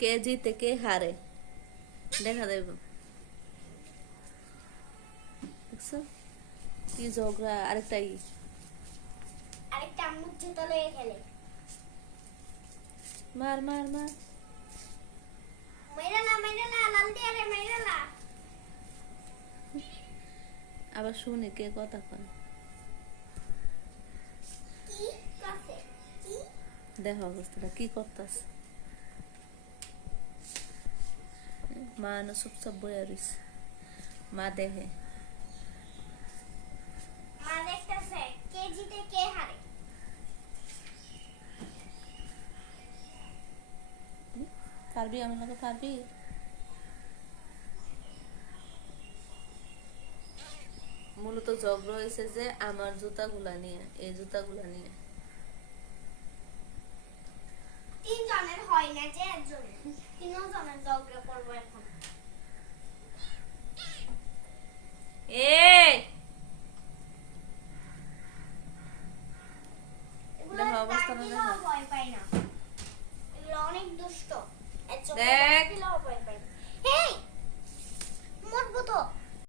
কে জিতে কে হারে দেখা দেব। দেখছো কি ঝগড়া। আরেকটা আম্মুর জুতা লয়ে খেলে। মার মার মার। মাইরালা লাল দিয়া রে মাইরালা। আবার শুনি কে কথা কয়। কি কাছে কি দেখো অবস্থাটা কি করতাস। মা না চুপচাপ বইয়া রইছে। মা দেখে। মা দেখতেছে কে জিতে কে হারে। পারবি আমার লগে পারবি। মূলত ঝগড়া হয়েছে যে আমার জুতাগুলা নিয়ে, এই জুতাগুলা নিয়ে। তিনজনের হয় না যে একজন, তিনজনের ঝগড়া করবো এখন। দেখো অবস্থা না দেখো। ভয় পাই না, এগুলো অনেক দুষ্ট। দেখ ভয় পাই না। হেই মরবো তো।